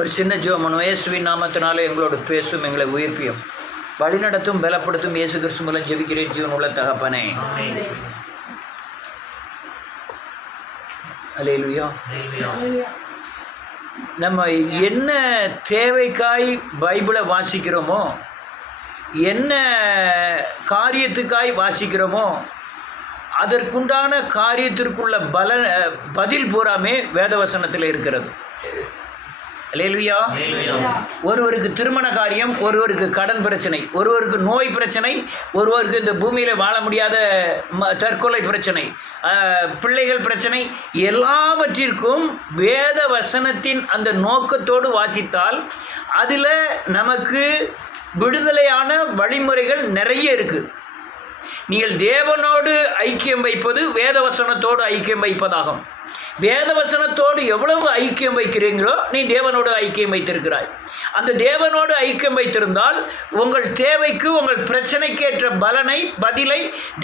ஒரு சின்ன ஜெபம். இயேசுவின் நாமத்தினாலே எங்களோடு பேசும், எங்களை உயிர்ப்பியும் வழிநடத்தும் பலப்படுத்தும் இயேசு கிறிஸ்து மூலம் ஜெபிக்கிறேன் ஜீவன் உள்ள தகப்பனே. அல்லேலூயா. நம்ம என்ன தேவைக்காய் பைபிளை வாசிக்கிறோமோ, என்ன காரியத்துக்காய் வாசிக்கிறோமோ, அதற்குண்டான காரியத்திற்குள்ள பதில் பூராமே வேதவசனத்தில் இருக்கிறது. அல்லேலூயா. ஒருவருக்கு திருமண காரியம், ஒருவருக்கு கடன் பிரச்சனை, ஒருவருக்கு நோய் பிரச்சனை, ஒருவருக்கு இந்த பூமியில் வாழ முடியாத தற்கொலை பிரச்சனை, பிள்ளைகள் பிரச்சனை, எல்லாவற்றிற்கும் வேத வசனத்தின் அந்த நோக்கத்தோடு வாசித்தால் அதில் நமக்கு விடுதலையான வழிமுறைகள் நிறைய இருக்குது. நீங்கள் தேவனோடு ஐக்கியம் வைப்பது வேதவசனத்தோடு ஐக்கியம் வைப்பதாகும். வேதவசனத்தோடு எவ்வளவு ஐக்கியம் வைக்கிறீங்களோ நீ தேவனோடு ஐக்கியம் வைத்திருக்கிறாய். அந்த தேவனோடு ஐக்கியம் வைத்திருந்தால் உங்கள் தேவைக்கு, உங்கள் பிரச்சனைக்கேற்ற பதிலை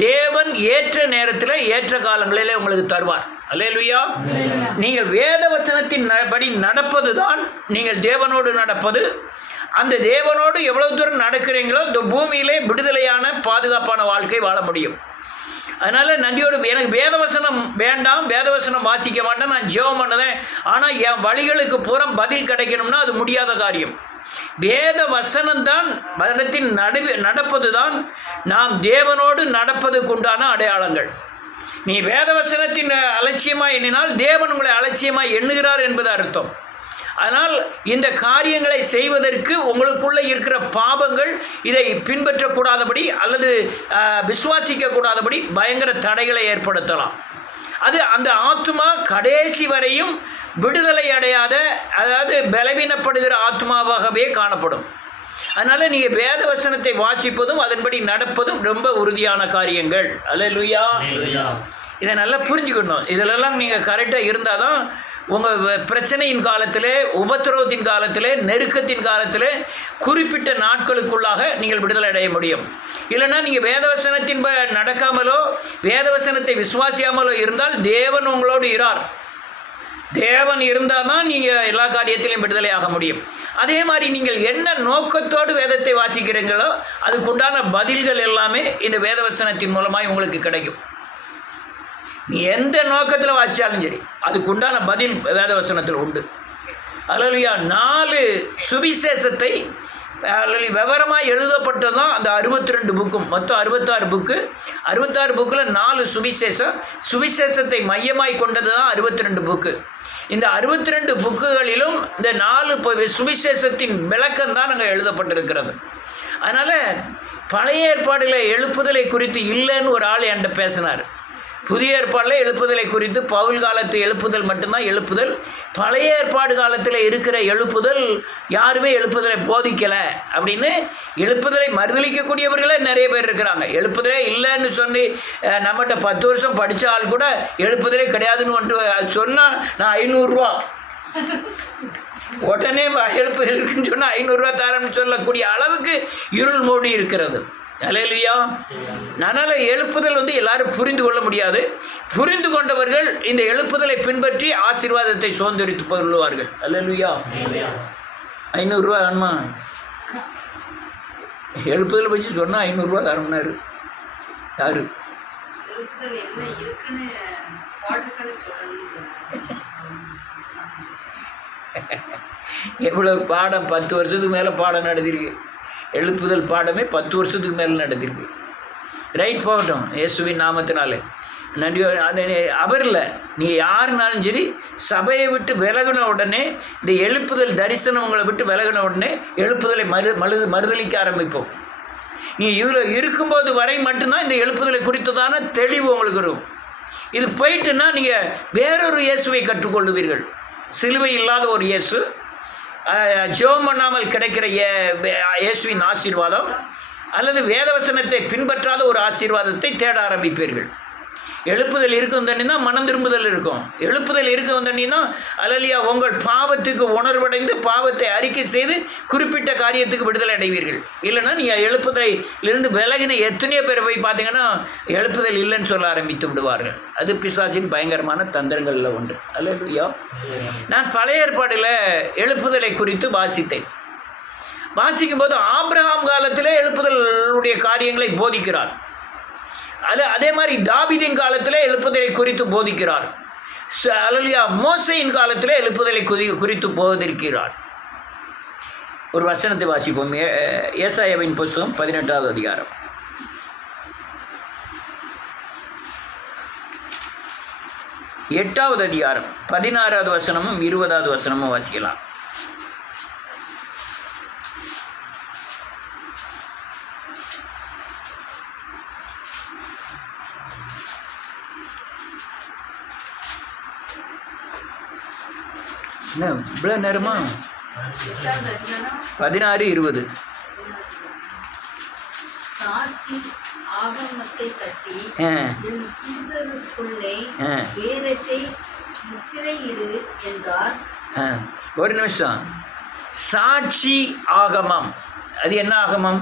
தேவன் ஏற்ற நேரத்தில் ஏற்ற காலங்களிலே உங்களுக்கு தருவார். அல்லேலூயா. நீங்கள் வேதவசனத்தின் படி நடப்பது தான் நீங்கள் தேவனோடு நடப்பது. அந்த தேவனோடு எவ்வளவு தூரம் நடக்கிறீங்களோ இந்த பூமியிலே விடுதலையான பாதுகாப்பான வாழ்க்கை வாழ முடியும். அதனால் நன்றியோடு, எனக்கு வேதவசனம் வேண்டாம், வேதவசனம் வாசிக்க மாட்டேன், நான் ஜெபம் பண்ணுதேன், ஆனால் என் வழிகளுக்கு பூரம் பதில் கிடைக்கணும்னா அது முடியாத காரியம். வேத வசனம்தான் வசனத்தின் நடப்பது தான் நாம் தேவனோடு நடப்பதுக்குண்டான அடையாளங்கள். நீ வேதவசனத்தின் அலட்சியமாக எண்ணினால் தேவன் உங்களை அலட்சியமாக எண்ணுகிறார் என்பது அர்த்தம். அதனால் இந்த காரியங்களை செய்வதற்கு உங்களுக்குள்ளே இருக்கிற பாவங்கள் இதை பின்பற்றக்கூடாதபடி அல்லது விசுவாசிக்கக்கூடாதபடி பயங்கர தடைகளை ஏற்படுத்தலாம். அது அந்த ஆத்மா கடைசி வரையும் விடுதலை அடையாத, அதாவது பலவீனப்படுகிற ஆத்மாவாகவே காணப்படும். அதனால் நீங்கள் வேத வசனத்தை வாசிப்பதும் அதன்படி நடப்பதும் ரொம்ப உறுதியான காரியங்கள். அல்லேலூயா. இதை நல்லா புரிஞ்சுக்கணும். இதிலெல்லாம் நீங்கள் கரெக்டாக இருந்தால் தான் உங்கள் பிரச்சனையின் காலத்தில், உபத்திரவத்தின் காலத்தில், நெருக்கத்தின் காலத்தில் குறிப்பிட்ட நாட்களுக்குள்ளாக நீங்கள் விடுதலை அடைய முடியும். இல்லைன்னா நீங்கள் வேதவசனத்தின் நடக்காமலோ வேதவசனத்தை விசுவாசியாமலோ இருந்தால் தேவன் உங்களோடு இரார். தேவன் இருந்தால் தான் நீங்கள் எல்லா காரியத்திலையும் விடுதலை ஆக முடியும். அதே மாதிரி நீங்கள் என்ன நோக்கத்தோடு வேதத்தை வாசிக்கிறீங்களோ அதுக்குண்டான பதில்கள் எல்லாமே இந்த வேதவசனத்தின் மூலமாக உங்களுக்கு கிடைக்கும். நீ எந்த நோக்கத்தில் வாசித்தாலும் சரி அதுக்குண்டான பதில் வேதவசனத்தில் உண்டு. அல்லேலூயா. 4 சுவிசேஷத்தை விவரமாக எழுதப்பட்டதான் அந்த 62 புக்கும். மொத்தம் 66 புக்கு. 66 புக்கில் 4 சுவிசேஷத்தை மையமாய் கொண்டது தான் 62 புக்கு. இந்த 62 புக்குகளிலும் இந்த 4 சுவிசேஷத்தின் விளக்கம் தான் அங்கே எழுதப்பட்டிருக்கிறது. அதனால் பழைய ஏற்பாடில் எழுப்புதலை குறித்து இல்லைன்னு ஒரு ஆள் என்கிட்ட பேசினார். புதிய ஏற்பாடில் எழுப்புதலை குறித்து பவுல் காலத்து எழுப்புதல் மட்டும்தான் எழுப்புதல், பழைய ஏற்பாடு காலத்தில் இருக்கிற எழுப்புதல் யாருமே எழுப்புதலை போதிக்கலை அப்படின்னு எழுப்புதலை மறுதளிக்கக்கூடியவர்களே நிறைய பேர் இருக்கிறாங்க. எழுப்புதலே இல்லைன்னு சொல்லி நம்மகிட்ட 10 வருஷம் படித்த ஆள் கூட எழுப்புதலே கிடையாதுன்னு வந்துட்டு சொன்னால் நான் 500 ரூபா உடனே எழுப்புதல் இருக்குன்னு சொன்னால் 500 ரூபா தரேன்னு சொல்லக்கூடிய அளவுக்கு இருள் மூடி இருக்கிறது. அல்லேலூயா. அதனால் எழுப்புதல் எல்லாரும் புரிந்து கொள்ள முடியாது. புரிந்து கொண்டவர்கள் இந்த எழுப்புதலை பின்பற்றி ஆசீர்வாதத்தை சுதந்திரித்து கொள்வார்கள். அல்லேலூயா. 500 ரூபா வேணுமா? எழுப்புதலை வச்சு சொன்னால் 500 ரூபா தரம்னாரு. யாரு? எவ்வளோ பாடம், 10 வருஷத்துக்கு மேலே பாடம் நடத்திருக்கு. எழுப்புதல் பாடமே 10 வருஷத்துக்கு மேலே நடத்திருக்கு. ரைட், போகட்டும். இயேசுவின் நாமத்தினாலே நன்றி. அவர் இல்லை, நீ யாருனாலும் சரி சபையை விட்டு விலகின உடனே, இந்த எழுப்புதல் தரிசனம் உங்களை விட்டு விலகின உடனே எழுப்புதலை மறுதளிக்க ஆரம்பிப்போம். நீ இதில் இருக்கும்போது வரை மட்டும்தான் இந்த எழுப்புதலை குறித்ததான தெளிவு உங்களுக்கு இருக்கும். இது போயிட்டுன்னா நீங்கள் வேறொரு இயேசுவை கற்றுக்கொள்ளுவீர்கள். சிலுவை இல்லாத ஒரு இயேசு, ஜெபம் பண்ணாமல் கிடைக்கிற இயேசுவின் ஆசீர்வாதம், அல்லது வேதவசனத்தை பின்பற்றாத ஒரு ஆசீர்வாதத்தை தேட ஆரம்பிப்பீர்கள். எழுப்புதல் இருக்கும் தண்ணினா மனம் திரும்புதல் இருக்கும். எழுப்புதல் இருக்கும் தண்ணினா அல்லேலூயா உங்கள் பாவத்துக்கு உணர்வடைந்து பாவத்தை அறிக்கை செய்து குறிப்பிட்ட காரியத்துக்கு விடுதலை அடைவீர்கள். இல்லைன்னா நீங்கள் எழுப்புதலிருந்து விலகின எத்தனையோ பேர் போய் பார்த்தீங்கன்னா எழுப்புதல் இல்லைன்னு சொல்ல ஆரம்பித்து விடுவார்கள். அது பிசாசின் பயங்கரமான தந்திரங்களில் ஒன்று. அல்லேலூயா. நான் பழைய ஏற்பாடில் எழுப்புதலை குறித்து வாசிக்கும்போது ஆபிரகாம் காலத்திலே எழுப்புதலுடைய காரியங்களை போதிக்கிறார். அதே மாதிரி தாவீதின் காலத்திலே எழுப்புதலை குறித்து போதிக்கிறார். அல்லேலூயா மோசேயின் காலத்திலே எழுப்புதலை குறித்து போதிக்கிறார். ஒரு வசனத்தை வாசிப்போம். ஏசாயாவின் புத்தகம் 18வது அதிகாரம். எட்டாவது அதிகாரம் 16வது வசனமும் 20வது வசனமும் வாசிக்கலாம். என்ன இவ்வளோ நேரமா? 16, 20. ஆகமத்தை கட்டி சீசருக்குள்ளே வேதத்தை முத்திரையிடு என்றார். ஒரு நிமிஷம். சாட்சி ஆகமம், அது என்ன ஆகமம்?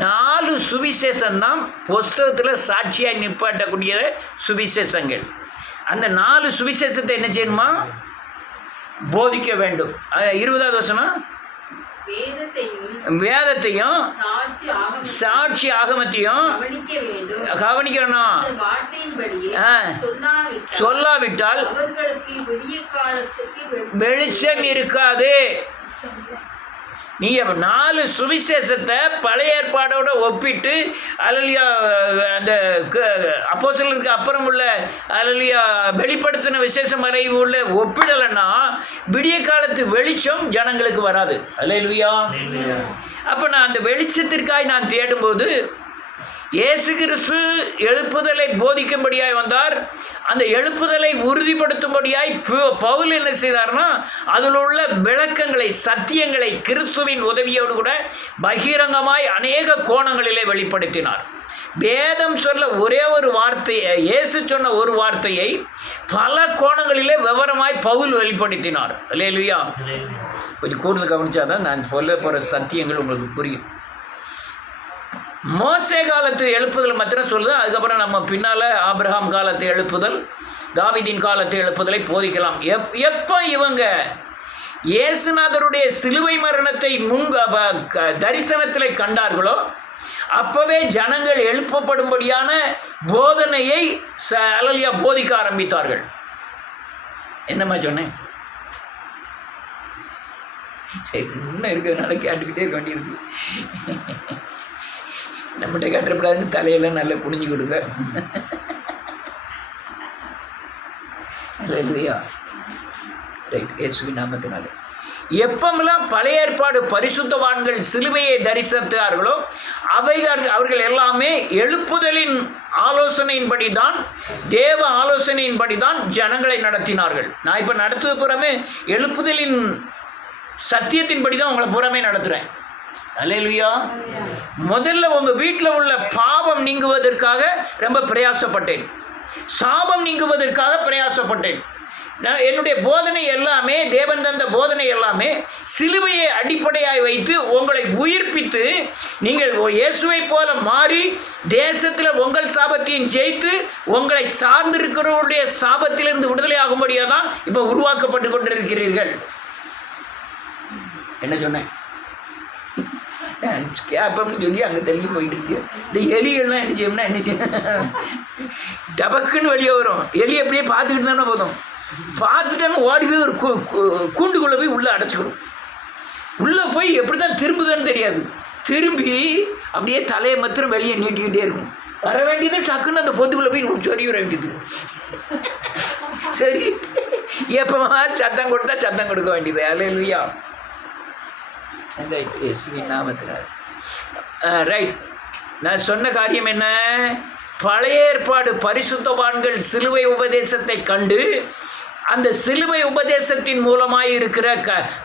4 சுவிசேஷம் தான் புஸ்தகத்தில் சாட்சியாக நிப்பாட்டக்கூடிய சுவிசேஷங்கள். அந்த 4 சுவிசேஷத்தை என்ன செய்யணுமா? போதிக்க வேண்டும். 20வது வசனம், வேதத்தையும் சாட்சி ஆகமத்தையும் கவனிக்கணும். சொல்லாவிட்டால் வெளிச்சம் இருக்காது. நீங்கள் 4 சுவிசேஷத்தை பழைய ஏற்பாடோடு ஒப்பிட்டு அல்லேலூயா அந்த அப்போஸ்தலருக்கு அப்புறம் உள்ள அல்லேலூயா வெளிப்படுத்தின விசேஷம் வரை உள்ள ஒப்பிடலைன்னா விடிய காலத்து வெளிச்சம் ஜனங்களுக்கு வராது. அல்லேலூயா. அப்போ நான் அந்த வெளிச்சத்திற்காக நான் தேடும்போது இயேசு கிறிஸ்து எழுப்புதலை போதிக்கும்படியாய் வந்தார். அந்த எழுப்புதலை உறுதிப்படுத்தும்படியாய் பவுல் என்ன செய்தார்னா அதில் உள்ள விளக்கங்களை சத்தியங்களை கிறிஸ்துவின் உதவியோடு கூட பகிரங்கமாய் அநேக கோணங்களிலே வெளிப்படுத்தினார். வேதம் சொல்ல ஒரே ஒரு வார்த்தையை, இயேசு சொன்ன ஒரு வார்த்தையை பல கோணங்களிலே விவரமாய் பவுல் வெளிப்படுத்தினார். அல்லேலூயா. கொஞ்சம் கூடுதல் கவனிச்சாதான் நான் சொல்ல போகிற சத்தியங்கள் உங்களுக்கு புரியும். மோசே காலத்து எழுப்புதல் மாத்திரம் சொல்லுது. அதுக்கப்புறம் நம்ம பின்னால் ஆபிரகாம் காலத்து எழுப்புதல், தாவீதின் காலத்து எழுப்புதலை போதிக்கலாம். எப்போ இவங்க இயேசுநாதருடைய சிலுவை மரணத்தை தரிசனத்தில் கண்டார்களோ அப்போவே ஜனங்கள் எழுப்பப்படும்படியான போதனையை அல்லேலூயா போதிக்க ஆரம்பித்தார்கள். என்னம்மா சொன்னேன்? சரி, இன்னும் இருக்கிறதுனால கேட்டுக்கிட்டே இருக்க வேண்டியிருக்கு. நம்மகிட்ட கட்டப்படாதுன்னு தலையெல்லாம் நல்லா குனிஞ்சு கொடுங்க. அல்லேலூயா. ரைட். இயேசுவின் நாமத்தினால எப்பமெல்லாம் பழைய ஏற்பாடு பரிசுத்தவான்கள் சிலுவையை தரிசித்தார்களோ அவர்கள் எல்லாமே எழுப்புதலின் ஆலோசனையின்படி தான், தேவ ஆலோசனையின்படி தான் ஜனங்களை நடத்தினார்கள். நான் இப்போ நடத்துவது புறமே எழுப்புதலின் சத்தியத்தின்படி தான் உங்களை புறமே நடத்துகிறேன். அல்லேலூயா. முதல்ல உங்கள் வீட்டில் உள்ள பாவம் நீங்குவதற்காக ரொம்ப பிரயாசப்பட்டேன். சாபம் நீங்குவதற்காக பிரயாசப்பட்டேன். நான் என்னுடைய போதனை எல்லாமே, தேவன் தந்த போதனை எல்லாமே சிலுவையை அடிப்படையாய் வைத்து உங்களை உயிர்ப்பித்து நீங்கள் இயேசுவை போல மாறி தேசத்தில் உங்கள் சாபத்தையும் ஜெயித்து உங்களை சார்ந்திருக்கிறவருடைய சாபத்திலிருந்து விடுதலை ஆகும்படியாக தான் இப்போ உருவாக்கப்பட்டு கொண்டிருக்கிறீர்கள். என்ன சொன்னேன்? கேப்பம்னு சொல்லி அங்கே தள்ளி போயிட்டு இருக்கு. இந்த எலிகள்லாம் என்ன செய்யணும்னா என்ன செய்யணும், டபக்குன்னு வெளியே வரும். எலி அப்படியே பார்த்துக்கிட்டு தானே போதும். பார்த்துட்டான்னு ஓடி போய் ஒரு கூண்டுக்குள்ளே போய் உள்ளே அடைச்சிக்கணும். உள்ளே போய் எப்படி தான் திரும்புதுன்னு தெரியாது. திரும்பி அப்படியே தலையை மாத்திரம் வெளியே நீட்டிக்கிட்டே இருக்கும். வர வேண்டியதை டக்குன்னு அந்த பொந்துக்குள்ளே போய் சொறி வர வேண்டியது. சரி, எப்போமா சத்தம் கொடுத்தா சத்தம் கொடுக்க வேண்டியது. அல்லேலூயா. அந்த இயேசுவின் நாமத்தினால் ரைட். நான் சொன்ன காரியம் என்ன? பழைய ஏற்பாடு பரிசுத்தவான்கள் சிலுவை உபதேசத்தை கண்டு அந்த சிலுவை உபதேசத்தின் மூலமாய் இருக்கிற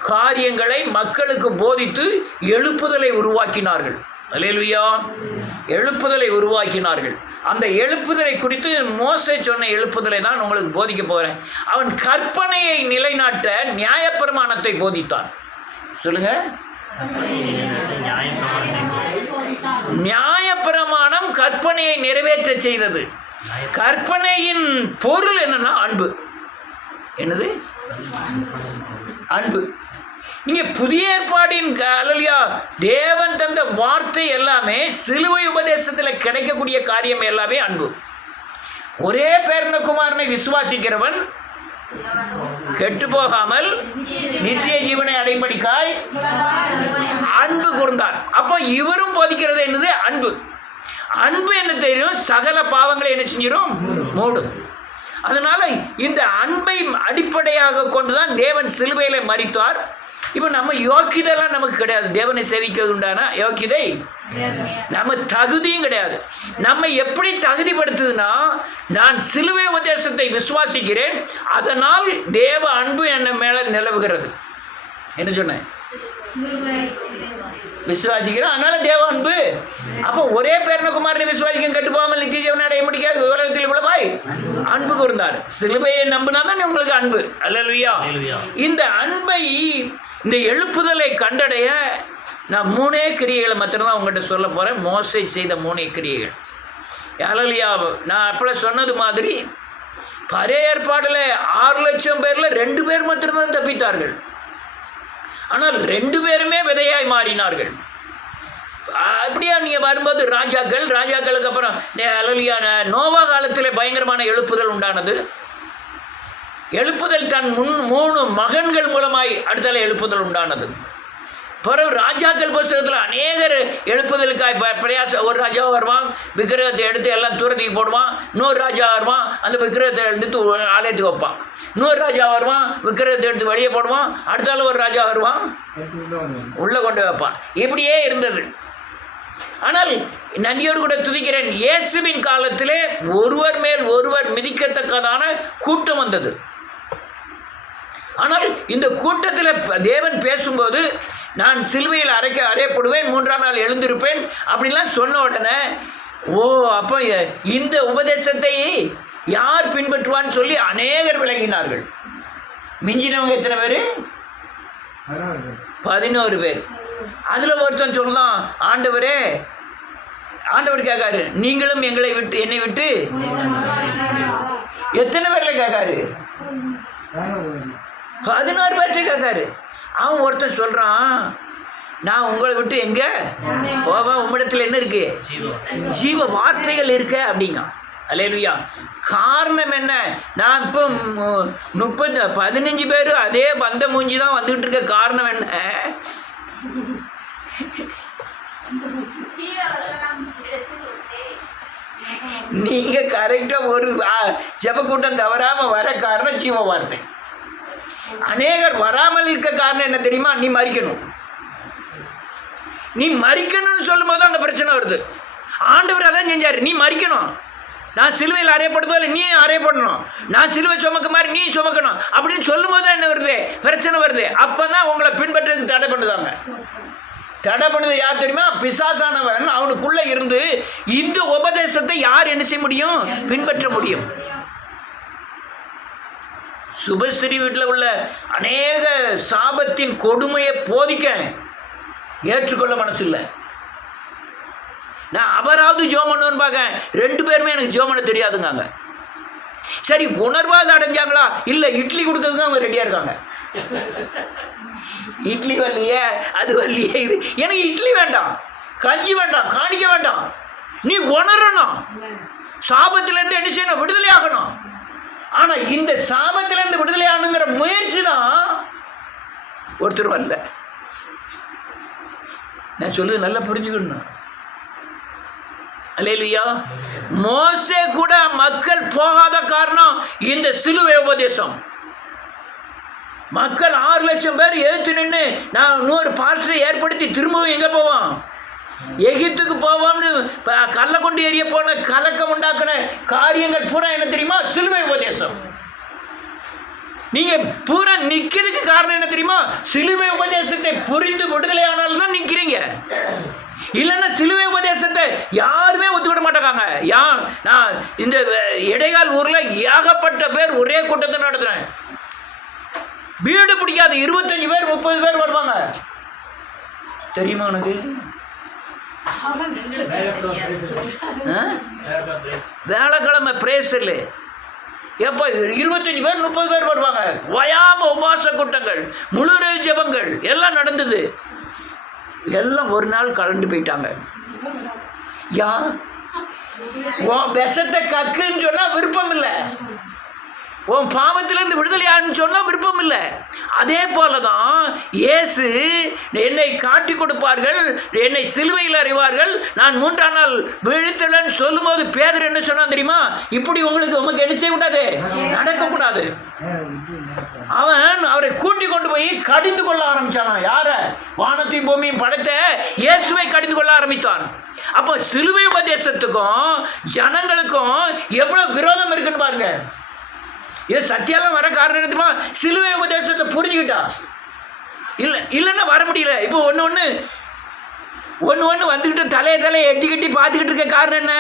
காரியங்களை மக்களுக்கு போதித்து எழுப்புதலை உருவாக்கினார்கள். அல்லேலூயா. எழுப்புதலை உருவாக்கினார்கள். அந்த எழுப்புதலை குறித்து மோசே சொன்ன எழுப்புதலை தான் உங்களுக்கு போதிக்க போகிறேன். அவன் கற்பனையை நிலைநாட்ட நியாயப்பிரமாணத்தை போதித்தான். சொல்லுங்க. நியாயப்பிரமாணம் கற்பனையை நிறைவேற்ற செய்தது. கற்பனையின் பொருள் என்னன்னா அன்பு. என்னது? அன்பு. நீங்க புதிய ஏற்பாடின் அல்லேலூயா தேவன் தந்த வார்த்தை எல்லாமே சிலுவை உபதேசத்தில் கிடைக்கக்கூடிய காரியம் எல்லாமே அன்பு. ஒரே பேரனகுமாரனை விசுவாசிக்கிறவன் கெட்டு போகாமல் நித்திய ஜீவனை அடைபடிக்காய் அன்பு கூர்ந்தார். அப்போ இவரும் போதிக்கிறது என்னது? அன்பு. அன்பு என்ன தெரியும்? சகல பாவங்களை என்ன செஞ்சிடும்? மூடும். அதனால இந்த அன்பை அடிப்படையாக கொண்டுதான் தேவன் சிலுவையில மரித்தார். இப்போ நம்ம யோக்கியதெல்லாம் நமக்கு கிடையாது. தேவனை சேவிக்கிறது உண்டான யோக்கியதை நம்ம தகுதியும் கிடையாது. நம்ம எப்படி தகுதிப்படுத்துதுன்னா, நான் சிலுவை உபதேசத்தை விசுவாசிக்கிறேன், அதனால் தேவ அன்பு என்ன மேலே நிலவுகிறது. என்ன சொன்னேன்? விசுவாசிக்கிறோம், அதனால தேவ அன்பு. அப்போ ஒரே பேரனகுமாரனை விசுவாசிக்க கெட்டு போகாமல் நித்திய ஜீவனை அடைய முடியாது. உலகத்தில் இவ்வளவாய் அன்பு கூர்ந்தார். சிலுவையை நம்பினா தான் உங்களுக்கு அன்பு. அல்லேலூயா. இந்த அன்பை, இந்த எழுப்புதலை கண்டடைய நான் 3 கிரியைகளை மட்டும்தான் உங்கள்கிட்ட சொல்ல போகிறேன். மோசே செய்த 3 கிரியைகள். அல்லேலூயா. நான் அப்போ சொன்னது மாதிரி பழைய ஏற்பாடில் 6 லட்சம் பேரில் 2 பேர் மட்டும்தான் தப்பித்தார்கள். ஆனால் 2 பேருமே விதையாய் மாறினார்கள். அப்படியா நீங்கள் வரும்போது ராஜாக்களுக்கு அப்புறம் அல்லேலூயா நோவா காலத்தில் பயங்கரமான எழுப்புதல் உண்டானது. எழுப்புதல் தன் 3 மகன்கள் மூலமாய் அடுத்தால எழுப்புதல் உண்டானது. பிறகு ராஜாக்கள் புஸ்தகத்தில் அநேகர் எழுப்புதலுக்காய் பிரயாசம். ஒரு ராஜா வருவான், விக்கிரகத்தை எடுத்து எல்லாம் தூரத்துக்கு போடுவான். இன்னொரு ராஜா வருவான், அந்த விக்கிரகத்தை எடுத்து ஆலயத்துக்கு வைப்பான். இன்னொரு ராஜா வருவான், விக்கிரகத்தை எடுத்து வெளியே போடுவான். அடுத்தாலும் ஒரு ராஜா வருவான், உள்ளே கொண்டு வைப்பான். இப்படியே இருந்தது. ஆனால் நன்றியோடு கூட துதிக்கிறேன், இயேசுவின் காலத்திலே ஒருவர் மேல் ஒருவர் மிதிக்கத்தக்கதான கூட்டம் வந்தது. ஆனால் இந்த கூட்டத்தில் தேவன் பேசும்போது, நான் சிலுவையில் அறையப்படுவேன், 3ஆம் நாள் எழுந்திருப்பேன் அப்படின்லாம் சொன்ன உடனே, அப்போ இந்த உபதேசத்தை யார் பின்பற்றுவான்னு சொல்லி அநேகர் விளங்கினார்கள். மிஞ்சினவங்க எத்தனை பேர்? 11 பேர். அதில் ஒருத்தன் சொல்லலாம், ஆண்டவர் கேட்காரு, நீங்களும் என்னை விட்டு எத்தனை பேரில் கேட்காரு? 11 பேர்கிட்ட கேட்காரு. அவன் ஒருத்தன் சொல்கிறான், நான் உங்களை விட்டு எங்கே போவேன், உம்மிடத்தில் என்ன இருக்கு? ஜீவ வார்த்தைகள் இருக்க அப்படிங்க. அல்லேலூயா. காரணம் என்ன? நான் இப்போ 15 பேர் அதே பந்த மூஞ்சி தான் வந்துக்கிட்டு இருக்க. காரணம் என்ன? நீங்கள் கரெக்டாக ஒரு ஜெபக்கூட்டம் தவறாமல் வர காரணம் ஜீவ வார்த்தை. அநேகர் வராமல் இருக்க காரணம் என்ன தெரியுமா? நீ மரிக்கணும். நீ மரிக்கணும்னு சொல்லும் போது அந்த பிரச்சனை வருது. ஆண்டவர் அதான் செஞ்சார், நீ மரிக்கணும். நான் சிலுவையில் அறையப்படும்போது நீ அறையப்படணும், நான் சிலுவை சுமக்க மாதிரி நீ சுமக்கணும் அப்படின்னு சொல்லும் போது என்ன வருது? பிரச்சனை வருது. அப்போ தான் உங்களை பின்பற்றதுக்கு தடை பண்ணுதாங்க. தடை பண்ணது யார் தெரியுமா? பிசாசானவன். அவனுக்குள்ளே இருந்து இந்த உபதேசத்தை யார் என்ன செய்ய முடியும்? பின்பற்ற முடியும். சுபஸ்ரீ வீட்டில் உள்ள அநேக சாபத்தின் கொடுமையை போதிக்க ஏற்றுக்கொள்ள மனசு இல்லை. நான் அவராவது ஜோம் பண்ணுவேன்னு பார்க்க, 2 பேருமே எனக்கு ஜோம் பண்ண தெரியாதுங்க. சரி, உணர்வாது அடைஞ்சாங்களா? இல்லை, இட்லி கொடுக்கறதுக்கு அவங்க ரெடியாக இருக்காங்க. இட்லி வரலையே, அது வரலையே, இது எனக்கு இட்லி வேண்டாம், கஞ்சி வேண்டாம், காணிக்க வேண்டாம். நீ உணரணும், சாபத்திலேருந்து என்ன செய்யணும்? விடுதலை ஆகணும். ஆனால் இந்த சாபத்திலேருந்து விடுதலை ஆகணுங்கிற முயற்சி தான் ஒருத்தர் வரல. நான் சொல்றது நல்லா புரிஞ்சுக்கணும். அல்லேலூயா. மோசே கூட மக்கள் போகாத காரணம் இந்த சிலுவை உபதேசம். மக்கள் 6 லட்சம் பேர் எதிர்த்து நின்று நான் 100 பாஸ்டரை ஏற்படுத்தி திரும்பவும் எங்கே போவோம்? எகிப்துக்கு போவோம்னு கல்லை கொண்டு எரிய போன கலக்கம் உண்டாக்குன காரியங்கள் பூரா என்ன தெரியுமா? சிலுவை உபதேசம். நீங்கள் பூரா நிற்கிறதுக்கு காரணம் என்ன தெரியுமா? சிலுவை உபதேசத்தை புரிந்து விடுதலை ஆனால்தான் நிற்கிறீங்க. இல்லைன்னா சிலுவை உபதேசத்தை யாருமே ஒத்துக்கிட மாட்டாங்க. நான் இந்த இடைக்கால் ஊரில் ஏகப்பட்ட பேர் ஒரே கூட்டத்தை நடத்துகிறேன். வீடு பிடிக்காது, 25 பேர் 30 பேர் வருவாங்க. தெரியுமா உனக்கு? வேலைக்கிழமை பிரேஸ் இல்லை எப்போ 25 பேர் 30 பேர் வருவாங்க. வயாம உபாச கூட்டங்கள், முழு ஜெபங்கள் எல்லாம் நடந்தது. எல்லாம் ஒரு நாள் கலந்து போயிட்டாங்க. உன் விஷத்தை கக்குன்னு சொன்னால் விருப்பம் இல்லை, உன் பாவத்திலிருந்து விடுதலையான்னு சொன்னால் விருப்பம் இல்லை. அதே போல தான் இயேசு என்னை காட்டி கொடுப்பார்கள், என்னை சிலுவையில் அறிவார்கள், நான் 3ஆம் நாள் விழித்துடன் சொல்லும்போது பேதர் என்ன சொன்னான் தெரியுமா? இப்படி உங்களுக்கு என்ன செய்யக்கூடாது, நடக்கக்கூடாது. அவன் அவரை கூட்டி கொண்டு போய் கடிந்து கொள்ள ஆரம்பிச்சானா? யார? வானத்தையும் பூமியும் படைத்த இயேசுவை கடிந்து கொள்ள ஆரம்பித்தான். அப்போ சிலுவை உபதேசத்துக்கும் ஜனங்களுக்கும் எவ்வளவு விரோதம் இருக்குன்னு பாருங்க. ஏன் சத்தியாலாம் வர காரணம் என்ன தெரியுமா? சிலுவை உபதேசத்தை புரிஞ்சுக்கிட்டா. இல்லைன்னா வர முடியல. இப்போ ஒன்று வந்துக்கிட்டு தலையை எட்டிக்கிட்டி பார்த்துக்கிட்டு இருக்க காரணம் என்ன?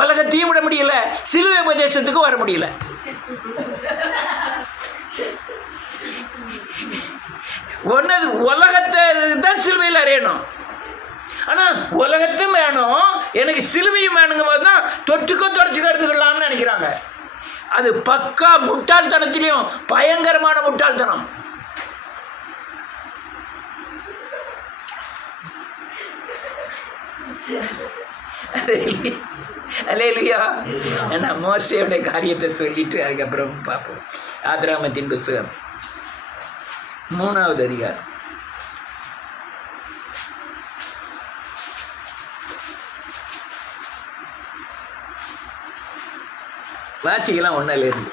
உலகத்தையும் விட முடியல, சிலுவை உபதேசத்துக்கும் வர முடியல. ஒன்று உலகத்தை தான் சிலுவையில் அறியணும். ஆனால் உலகத்தும் வேணும், எனக்கு சிலுவையும் வேணுங்க போது தான் தொட்டுக்கோ தொடச்சிக்கோ இருந்துக்கலாம்னு நினைக்கிறாங்க. அது பக்கா முட்டாள்தனத்திலையும் பயங்கரமான முட்டாள்தனம். அல்லேலூயா. நான் மோசேயோட காரியத்தை சொல்லிட்டு அதுக்கப்புறம் பார்ப்போம். ஆதிராகமத்தின் புஸ்தகம் 3வது அதிகாரம். வாசிக்கலாம் 1லேருந்து.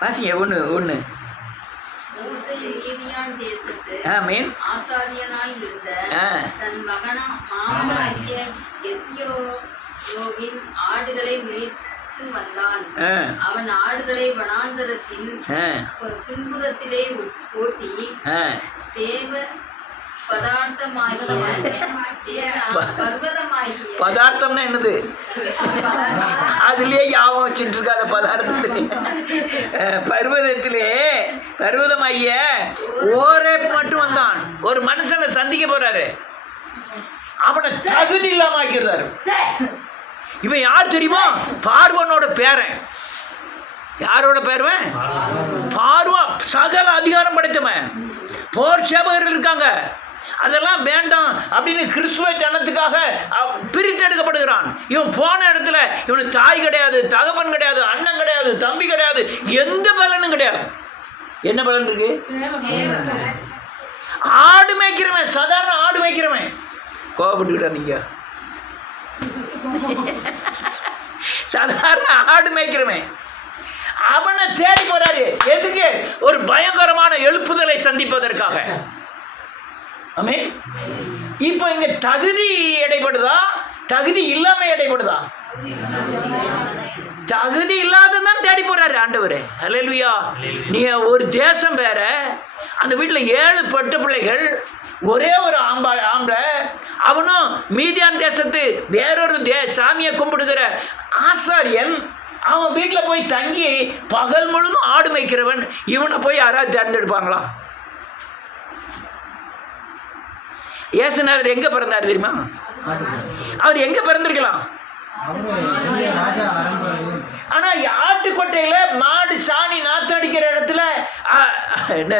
வாசிங்க 1. ஆசாரியனாய் இருந்த தன் மகனாகிய எத்தியோவின் ஆடுகளை மேய்த்து வந்தான். அவன் ஆடுகளை வனாந்தரத்தின் பின்புறத்திலே ஓட்டி தேவ பதார்த்தம்னா என்னது? அதுலயே யாபம் வச்சுட்டு இருக்காத பதார்த்தத்துக்கு. பர்வதமாகிய ஓரேப் மட்டும் வந்தான். ஒரு மனுஷனை சந்திக்க போறாரு, அவனை தகுதி இல்லாம ஆக்கிறாரு. இவன் யார் தெரியுமா? பார்வோனோட பேரன். யாரோட பேருவன்? பார்வோன். சகல அதிகாரம் படைத்தவன். போர் சேவகர்கள் இருக்காங்க, அதெல்லாம் வேண்டாம் அப்படின்னு கிறிஸ்துவ ஜனத்துக்காக பிரித்தெடுக்கப்படுகிறான். இவன் போன இடத்துல இவனுக்கு தாய் கிடையாது, தகப்பன் கிடையாது, அண்ணன் கிடையாது, தம்பி கிடையாது, எந்த பலனும் கிடையாது. என்ன பலன் இருக்கு? ஆடு மேய்க்கிறவன், சாதாரண ஆடு மேய்க்கிறவன். கோபப்பட்டுக்கிட்டாதீங்க. சாதாரண ஆடு மேய்க்கிறவன் அவனை தேடி போறாரு. எதுக்கு? ஒரு பயங்கரமான எழுப்புதலை சந்திப்பதற்காக. ஆமென். இப்போ இங்க தகுதி எடைபடுதா, தகுதி இல்லாம எடைபடுதா? தகுதி இல்லாததான் தேடி போறாரு ஆண்டவர். அல்லேலூயா. நீ ஒரு தேசம் வேற, அந்த வீட்டில் 7 பட்ட பிள்ளைகள், ஒரே ஒரு ஆம்பளை, அவனும் மீதியான் தேசத்து வேறொரு சாமியை கும்பிடுகிற ஆசாரியன். அவன் வீட்டில் போய் தங்கி பகல் முழுதும் ஆடு மேய்க்கிறவன். இவனை போய் யாராவது தேர்ந்தெடுப்பாங்களா? இயேசுநாதர் எங்க பிறந்தார் தெரியுமா? அவர் எங்க பிறந்திருக்கலாம். ஆனா ஆட்டுக்கொட்டையில மாடு சாணி நாத்து அடிக்கிற இடத்துல என்ன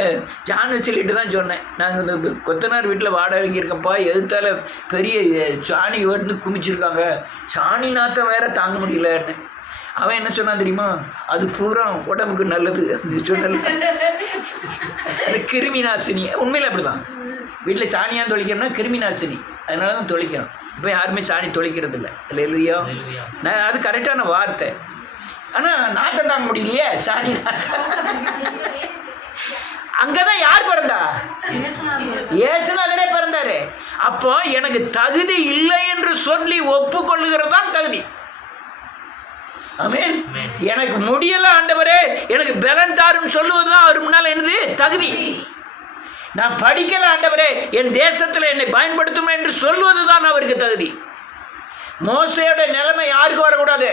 ஜானு சொல்லிட்டு தான் சொன்னேன். நாங்கள் இந்த கொத்தனார் வீட்டில் வாடகைக்கு இருக்கோம்ப்பா, எதுத்தால பெரிய சாணி வந்து குமிச்சிருக்காங்க, சாணி நாத்தம் வேற தாங்க முடியலன்னு. அவன் என்ன சொன்னான் தெரியுமா? அது பூரா உடம்புக்கு நல்லது அப்படின்னு சொன்னல. அது கிருமி நாசினி. உண்மையில் அப்படிதான். வீட்டில் சாணியாக தொளிக்கணும்னா கிருமி நாசினி, அதனால தான் தொளிக்கணும். இப்போ யாருமே சாணி தொளிக்கிறது இல்லை. இல்லையா? நான் அது கரெக்டான வார்த்தை. ஆனால் நாட்டம் தாங்க முடியலையே சாணி நாட்டம். அங்கதான் யார் பிறந்தா? இயேசுநாதரே பிறந்தாரு. அப்போ எனக்கு தகுதி இல்லை என்று சொல்லி ஒப்புக்கொள்ளுகிறது தான் தகுதி. ஆமென். எனக்கு முடியல ஆண்டவரே, எனக்கு பலன் தாரும் சொல்லுவதுதான் அவர் முன்னால் என்னது தகுதி. நான் படிக்கல ஆண்டவரே, என் தேசத்தில் என்னை பயன்படுத்தும் என்று சொல்வதுதான் அவருக்கு தகுதி. மோசையோட நிலைமை யாருக்கு வரக்கூடாது?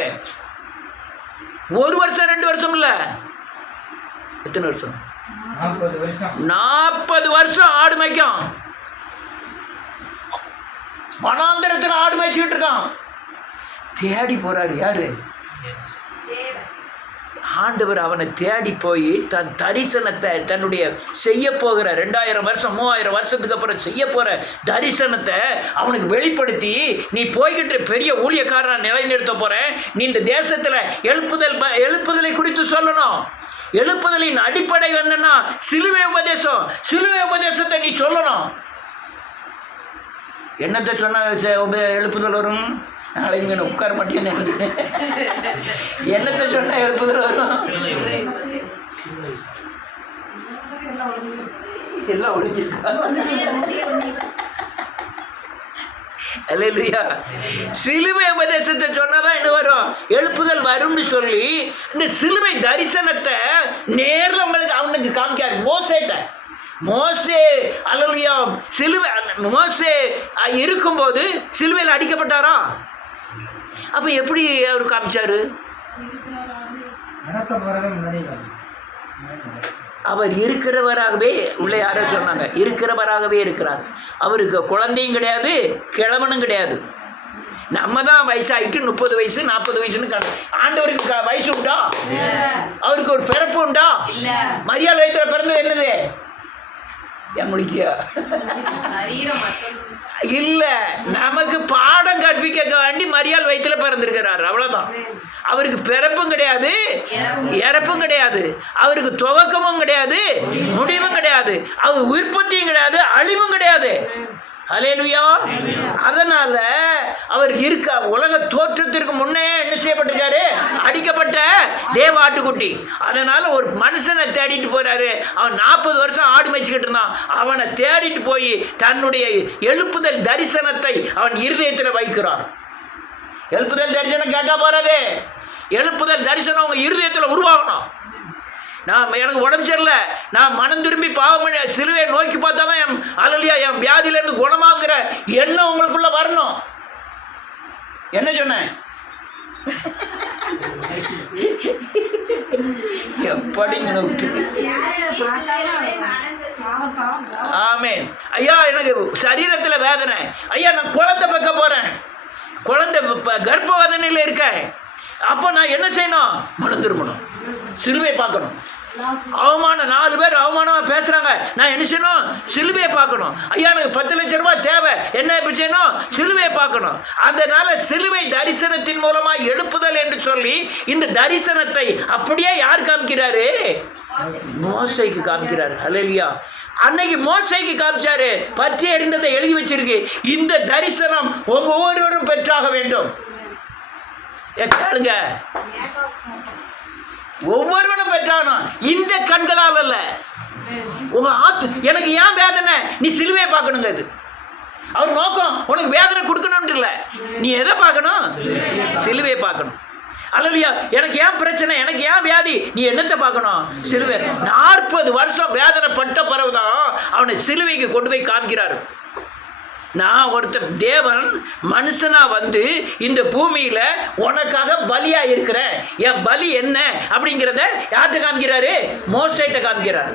1 வருஷம் 2 வருஷம் இல்ல, எத்தனை வருஷம்? 40 வருஷம் ஆடு மேய்க்கும். வனாந்தரத்தில் ஆடு மேய்ச்சிக்கிட்டு இருக்கான். தேடி போறாரு யாரு? ஆண்டவர் அவனை தேடி போய் தன் தரிசனத்தை, தன்னுடைய செய்ய போகிற 2000 வருஷம் 3000 வருஷத்துக்கு அப்புறம் செய்ய போகிற தரிசனத்தை அவனுக்கு வெளிப்படுத்தி, நீ போய்கிட்டு பெரிய ஊழியக்காரனை நிலைநிறுத்த போகிறேன், நீ இந்த தேசத்தில் எழுப்புதலை குறித்து சொல்லணும். எழுப்புதலின் அடிப்படை என்னன்னா சிலுவை உபதேசம். சிலுவை உபதேசத்தை நீ சொல்லணும். என்னத்தை சொன்ன எழுப்புதல் வரும்? நாளைக்கு உட்கார மாட்டேன்னு என்னத்தை சொன்ன எழுப்புதல் வரும்? எல்லாம் ஒழிஞ்சிருக்கா? அல்லேலூயா. சிலுவை உபதேசத்தை சொன்னாதான் என்ன வரும்? எழுப்புதல் வரும்னு சொல்லி இந்த சிலுவை தரிசனத்தை நேரில் அவனுக்கு காமிக்காரு. மோசே அல்லேலூயா, சிலுவை மோசே இருக்கும்போது சிலுவையில் அடிக்கப்பட்டாரா? அப்போ எப்படி அவர் காமிச்சாரு? அவர் இருக்கிறவராகவே, உள்ள யாரோ சொன்னாங்க, இருக்கிறவராகவே இருக்கிறார். அவருக்கு குழந்தையும் கிடையாது, கிழவனும் கிடையாது. நம்ம தான் வயசாகிட்டு 30 வயசு 40 வயசுன்னு ஆண்டவருக்கு வயசு உண்டா? அவருக்கு ஒரு பிறப்பு உண்டா? மரியாதை வயிற்றுல பிறந்தது என்னது? என் முடிக்கியா இல்ல, நமக்கு பாடம் கற்பிக்க வேண்டி மரியாள் வயிற்றுல பிறந்திருக்கிறார், அவ்வளவுதான். அவருக்கு பிறப்பும் கிடையாது, இறப்பும் கிடையாது. அவருக்கு துவக்கமும் கிடையாது, முடிவும் கிடையாது. அவர் உற்பத்தியும் கிடையாது, அழிவும் கிடையாது. அல்லேலூயா. அதனால அவர் இருக்க உலக தோற்றத்திற்கு முன்னே என்ன செய்யப்பட்டிருக்காரு? அடிக்கப்பட்ட தேவ ஆட்டுக்குட்டி. அதனால ஒரு மனுஷனை தேடிட்டு போறாரு. அவன் 40 வருஷம் ஆடு மேய்ச்சிக்கிட்டு இருந்தான். அவனை தேடிட்டு போய் தன்னுடைய எழுப்புதல் தரிசனத்தை அவன் இருதயத்தில் வைக்கிறான். எழுப்புதல் தரிசனம் கேட்டா போறாது. எழுப்புதல் தரிசனம் உங்க இருதயத்தில் உருவாகணும். எனக்கு உடம்பு சரியில்லை, நான் மனம் திரும்பி பாவம் சிலுவையை நோக்கி பார்த்தா தான் என் வியாதியிலேருந்து குணமாங்கிற எண்ணம் உங்களுக்குள்ள வரணும். என்ன சொன்னேன்? எப்படி? ஆமேன். ஐயா, எனக்கு சரீரத்தில் வேதனை. ஐயா, நான் குழந்தை பெக்க போறேன், குழந்தை கர்ப்பவேதனையில் இருக்கேன். அப்போ நான் என்ன செய்யணும்? மனம் திரும்பணும், சிலுவை பார்க்கணும். அவமானம், 4 பேர் அவமானமாக பேசுகிறாங்க, நான் என்ன செய்யணும்? சிலுவையை பார்க்கணும். ஐயா, எனக்கு 10 லட்சம் ரூபாய் தேவை, என்ன இப்போ செய்யணும்? சிலுவையை பார்க்கணும். அதனால சிலுவை தரிசனத்தின் மூலமாக எழுப்புதல் என்று சொல்லி இந்த தரிசனத்தை அப்படியே யார் காமிக்கிறாரு? மோசைக்கு காமிக்கிறார். அல்லேலூயா. அன்னைக்கு மோசைக்கு காமிச்சாரு, பற்றி எறிந்ததை எழுதி வச்சிருக்கு. இந்த தரிசனம் ஒவ்வொருவரும் பெற்றாக வேண்டும். கேளுங்க, ஒவ்வொருவனும் பெற்றானோ இந்த கண்களால் அல்ல. உங்க எனக்கு ஏன் வேதனை? நீ சிலுவையை பார்க்கணுங்க. அது அவர் நோக்கம். உனக்கு வேதனை கொடுக்கணும்னு இல்லை, நீ எதை பார்க்கணும்? சிலுவையை பார்க்கணும். அல்லையா, எனக்கு ஏன் பிரச்சனை, எனக்கு ஏன் வியாதி, நீ என்னத்தை பார்க்கணும்? சிலுவை. 40 வருஷம் வேதனை பட்ட பிறகுதான் அவனை சிலுவைக்கு கொண்டு போய் காமிக்கிறாரு. நான் ஒருத்தர் தேவன் மனுஷனா வந்து இந்த பூமியில உனக்காக பலியா இருக்கிறேன், என் பலி என்ன அப்படிங்கிறத யார்கிட்ட காமிக்கிறாரு? மோசேட்ட காமிக்கிறாரு.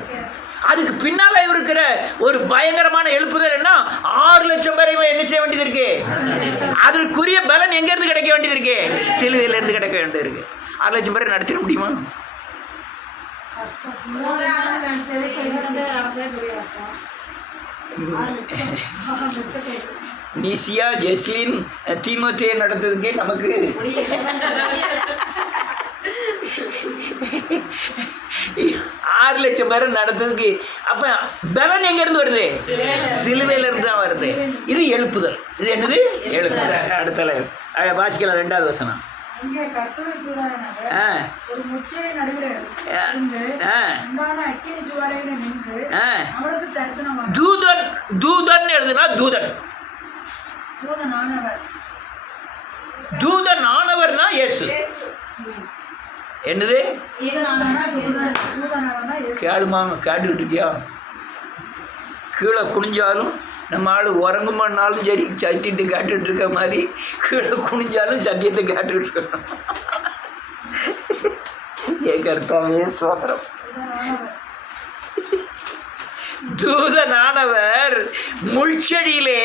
அதுக்கு பின்னால இருக்கிற ஒரு பயங்கரமான எழுப்புதல் என்ன? 6 லட்சம் பேரை என்ன செய்ய வேண்டியது இருக்கு? அதற்குரிய பலன் எங்க இருந்து கிடைக்க வேண்டியது இருக்கு? சிலுவையில இருந்து கிடைக்க வேண்டியது இருக்கு. 6 லட்சம் பேரை நடத்திட முடியுமா? நிசியா, ஜெஸ்லின், தீமோத்தேயு நடந்ததுக்கே நமக்கு 6 லட்சம் பேர் நடந்ததுக்கு அப்ப பலன் எங்க இருந்து வருது? சிலுவையில இருந்து தான் வருது. இது எழுப்புதல். இது என்னது? எழுப்புதல். அடுத்த வாசிக்கலாம் 2வது வசனம். தூதன் எழுதுனா தூதன், தூதன் ஆனவர்னா இயேசு. என்னது கேளுமா, கேட்டுக்கிட்டு இருக்கியா? கீழே குனிஞ்சாலும் நம்ம ஆள் உறங்குமானாலும் சரி சத்தியத்தை கேட்டுட்டு இருக்க மாதிரி கீழே குனிஞ்சாலும் சத்தியத்தை கேட்டுக்கிட்டு இருக்கணும். ஏன் கர்த்தாவே சோதரம். தூதனானவர் முள்செடியிலே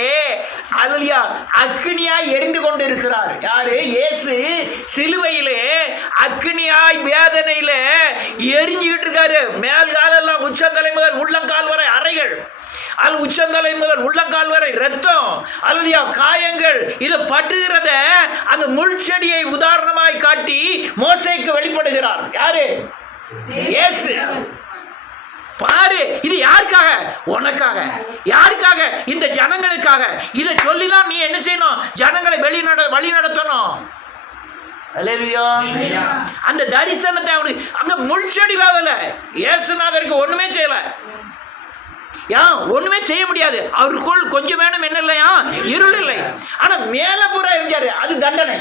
அல்லேலூயா அக்கினியாய் எரிந்து கொண்டு இருக்கிறார். யாரு? இயேசு சிலுவையிலே அக்கினியாய் வேதனையில எரிஞ்சுக்கிட்டு இருக்காரு. மேல் காலெல்லாம் உச்சந்தலை முதல் உள்ளங்கால் வரை அறைகள், அது உச்சந்தலை முதல் உள்ளங்கால் வரை ரத்தம், அல்லேலூயா காயங்கள், இது பட்டுகிறத அந்த முள்செடியை உதாரணமாய் காட்டி மோசேக்கு வெளிப்படுகிறார். யாரு? இயேசு. பாரு, இது யாருக்காக? உனக்காக. யாருக்காக? இந்த ஜனங்களுக்காக. இதை சொல்லிதான் நீ என்ன செய்யணும்? ஜனங்களை வழி நடத்தணும். அல்லேலூயா. அந்த தரிசனத்தை அவனுக்கு அங்க முள்செடி வேவல. இயேசுநாதருக்கு ஒண்ணுமே செய்யல. ஒண்ணுமே செய்ய முடியாது. அவருக்குள் கொஞ்சம் வேணும் என்ன இல்லையா? இருள் இல்லை. ஆனா மேல பூரா இருந்தாரு. அது தண்டனை.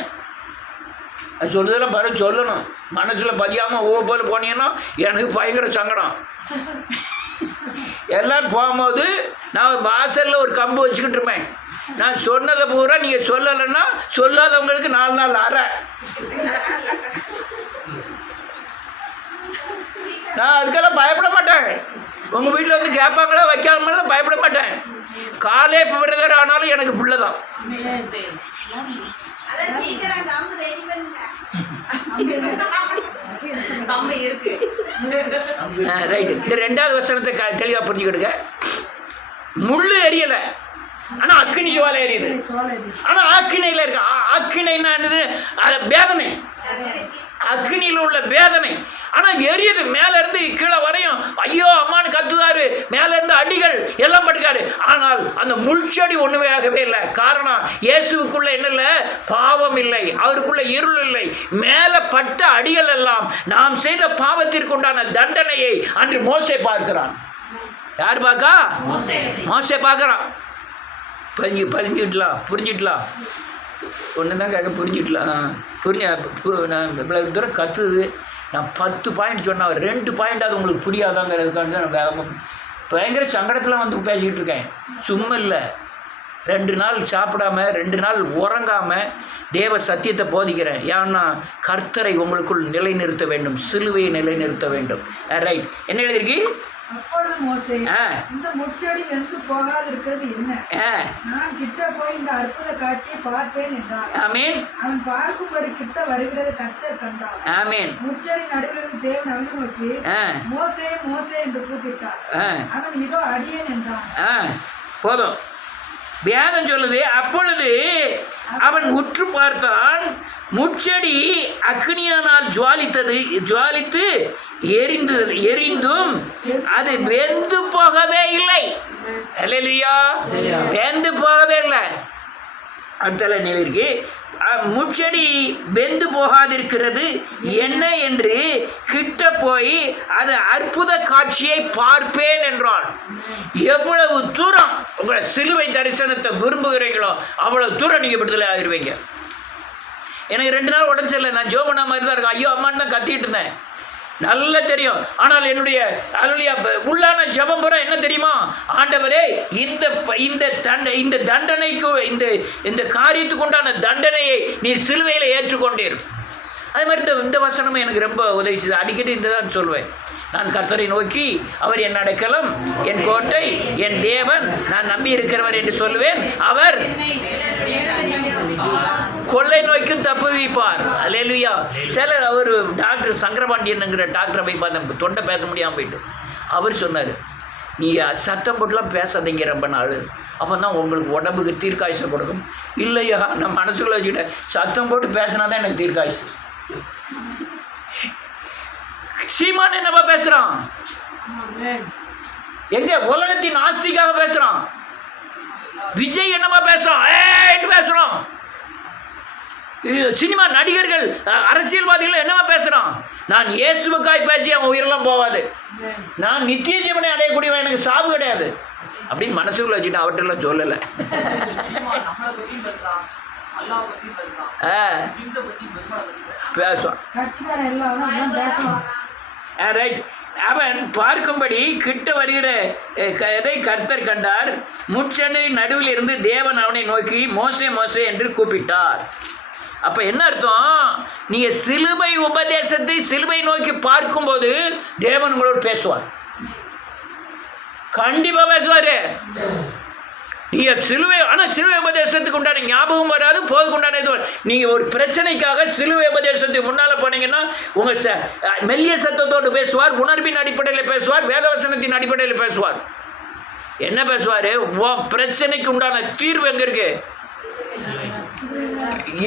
அது சொல்றதெல்லாம் பாரு, சொல்லணும். மனசுல பதியாம போல போனீங்கன்னா எனக்கு பயங்கர சங்கடம். எல்லாரும் போகும்போது நான் வாசல்ல ஒரு கம்பு வச்சுக்கிட்டு இருப்பேன். நான் சொன்னதை பூரா நீங்க சொல்லலைன்னா சொல்லாதவங்களுக்கு 4 நாள் அறை. நான் அதுக்கெல்லாம் பயப்பட மாட்டேன். உங்க வீட்டில் வந்து கேட்பாங்களா வைக்காமலாம் பயப்பட மாட்டேன். காலே பிரதர் ஆனாலும் எனக்கு பிள்ளைதான். ரைட். இந்த 2வது வசனத்தை தெளிவா புரிஞ்சுக்கிடுங்க. முள்ளு எரியலை, ஆனா அக்கினி ஜுவாலை எரியுது. ஆனா அக்கினியில இருக்கு. அக்கினின்னா என்னது? வேதனை. அக்கினியில் உள்ள வேதனை. ஆனா எரியுது மேல இருந்து கீழே வரையும். ஐயோ அம்மானு கத்துதாரு. மேல இருந்து அடிகள் எல்லாம் படுக்காரு. ஆனால் அந்த முள்செடி ஒண்ணுமே ஆகவே இல்லை. காரணம், இயேசுக்குள்ள என்ன இல்லை? பாவம் இல்லை. அவருக்குள்ள இருள் இல்லை. மேல பட்ட அடிகள் எல்லாம் நாம் செய்த பாவத்திற்கு உண்டான தண்டனையை அன்று மோசே பார்க்கிறான். யார் பார்க்கா? மோசே பார்க்கிறான். புரிஞ்சிட்டலாம். ஒன்று தான் கேட்க புரிஞ்சிட்டலாம். நான் இவ்வளோ தூரம் கத்துது. நான் 10 பாயிண்ட் சொன்னேன். 2 பாயிண்டாவது உங்களுக்கு புரியாதாங்கிறதுக்காக தான் நான் வேகமாக பயங்கர சங்கடத்தில் வந்து பேசிக்கிட்டு இருக்கேன். சும்மா இல்லை. 2 நாள் சாப்பிடாம 2 நாள் உறங்காமல் தேவ சத்தியத்தை போதிக்கிறேன். ஏன்னா கர்த்தரை உங்களுக்குள் நிலைநிறுத்த வேண்டும், சிலுவையை நிலைநிறுத்த வேண்டும். ரைட். என்ன எழுதிருக்கு? அப்பொழுது மோசே, இந்த முட்செடி வெந்து போகாதிருக்கிறது என்ன? நான் கிட்ட போய் இந்த அற்புத காட்சியை பார்ப்பேன் என்றான். ஆமென். அவன் பார்க்கும்படி கிட்ட வருகிறது கர்த்தர் கண்டார். ஆமென். முட்செடி நடுவிலிருந்து தேவன் அவனை நோக்கி, மோசே மோசே என்று கூப்பிட்டார். அவன் இதோ அடியேன் என்றான். போதும். வேதம் சொல்லுது, அப்பொழுது அவன் உற்று பார்த்தான், முட்செடி அக்னியானால் ஜுவாலித்து எரிந்தும் அது வெந்து போகவே இல்லை. அல்லேலூயா. வெந்து போகவே இல்லை. அடுத்த நிலைக்கு முட்செடி வெந்து போகாதிருக்கிறது என்ன என்று கிட்ட போய் அது அற்புத காட்சியை பார்ப்பேன் என்றான். எவ்வளவு தூரம் உங்களை சிலுவை தரிசனத்தை விரும்புகிறீங்களோ அவ்வளவு தூரம் நீங்க விடுதலை ஆகிருவீங்க. எனக்கு 2 நாள் உடம்பு சரியில்லை. நான் ஜோம் பண்ண மாதிரி தான் இருக்கேன். ஐயோ அம்மான்னு தான் கத்திட்டு இருந்தேன். நல்லா தெரியும். ஆனால் என்னுடைய உள்ளான ஜெபம் பூரா என்ன தெரியுமா? ஆண்டவரே, இந்த தண்டனைக்கு இந்த காரியத்துக்கு உண்டான தண்டனையை நீர் சிலுவையில் ஏற்றுக்கொண்டீர். அதே மாதிரி இந்த வசனமும் எனக்கு ரொம்ப உதவி செய்து. அடிக்கடி இந்த தான் சொல்வேன். நான் கர்த்தரை நோக்கி, அவர் என் அடைக்கலம், என் கோட்டை, என் தேவன், நான் நம்பி இருக்கிறவர் என்று சொல்லுவேன். அவர் கொள்ளை நோய்க்கும் தப்புவிப்பார். அல்லேலூயா. சிலர் அவர் டாக்டர் சங்கரபாண்டியன்ங்கிற டாக்டரை போய் பார்த்தேன். தொண்டை பேச முடியாமல் போயிட்டு அவர் சொன்னார், நீ சத்தம் போட்டுலாம் பேசாதீங்க ரொம்ப நாள், அப்போ தான் உங்களுக்கு உடம்புக்கு தீர்க்காயுசை கொடுக்கும். இல்லையா, நான் மனசுக்குள்ள வச்சுக்கிட்டேன், சத்தம் போட்டு பேசினா தான் எனக்கு தீர்க்காயுசு. சீமான் என்னவா பேசுறான்? எங்க உலகத்தின் ஆஸ்திக்காக பேசுறான். விஜய் என்னவா பேசுறான்? பேசுறான். சினிமா நடிகர்கள், அரசியல்வாதிகள் என்னவா பேசுறான்? நான் இயேசுவுக்காய் பேசி அவன் உயிரெல்லாம் போவாது, நான் நித்திய ஜீவனை அடையக்கூடியவன், எனக்கு சாவு கிடையாது அப்படின்னு மனசுக்குள்ள வச்சுட்டு அவற்றெல்லாம் சொல்லலை. பேசுவான். கட்சிக்காரன் எல்லாம் பேசுவான். ரைட். அவன் பார்க்கும்படி கிட்ட வருகிற இதை கர்த்தர் கண்டார். முட்செடி நடுவில் இருந்து தேவன் அவனை நோக்கி மோசே மோசே என்று கூப்பிட்டார். அப்போ என்ன அர்த்தம்? நீங்கள் சிலுவை உபதேசத்தை சிலுவை நோக்கி பார்க்கும்போது தேவன் உங்களோடு பேசுவார். கண்டிப்பாக பேசுவார். நீங்கள் சிலுவை, ஆனால் சிலுவை உபதேசத்துக்கு உண்டான ஞாபகம் வராது, போதுக்கு உண்டான இது. நீங்கள் ஒரு பிரச்சனைக்காக சிலுவை உபதேசத்துக்கு முன்னால் போனீங்கன்னா உங்கள் மெல்லிய சத்தத்தோடு பேசுவார், உணர்வின் அடிப்படையில் பேசுவார், வேதவசனத்தின் அடிப்படையில் பேசுவார். என்ன பேசுவார்? பிரச்சனைக்கு உண்டான தீர்வு எங்கே இருக்கு?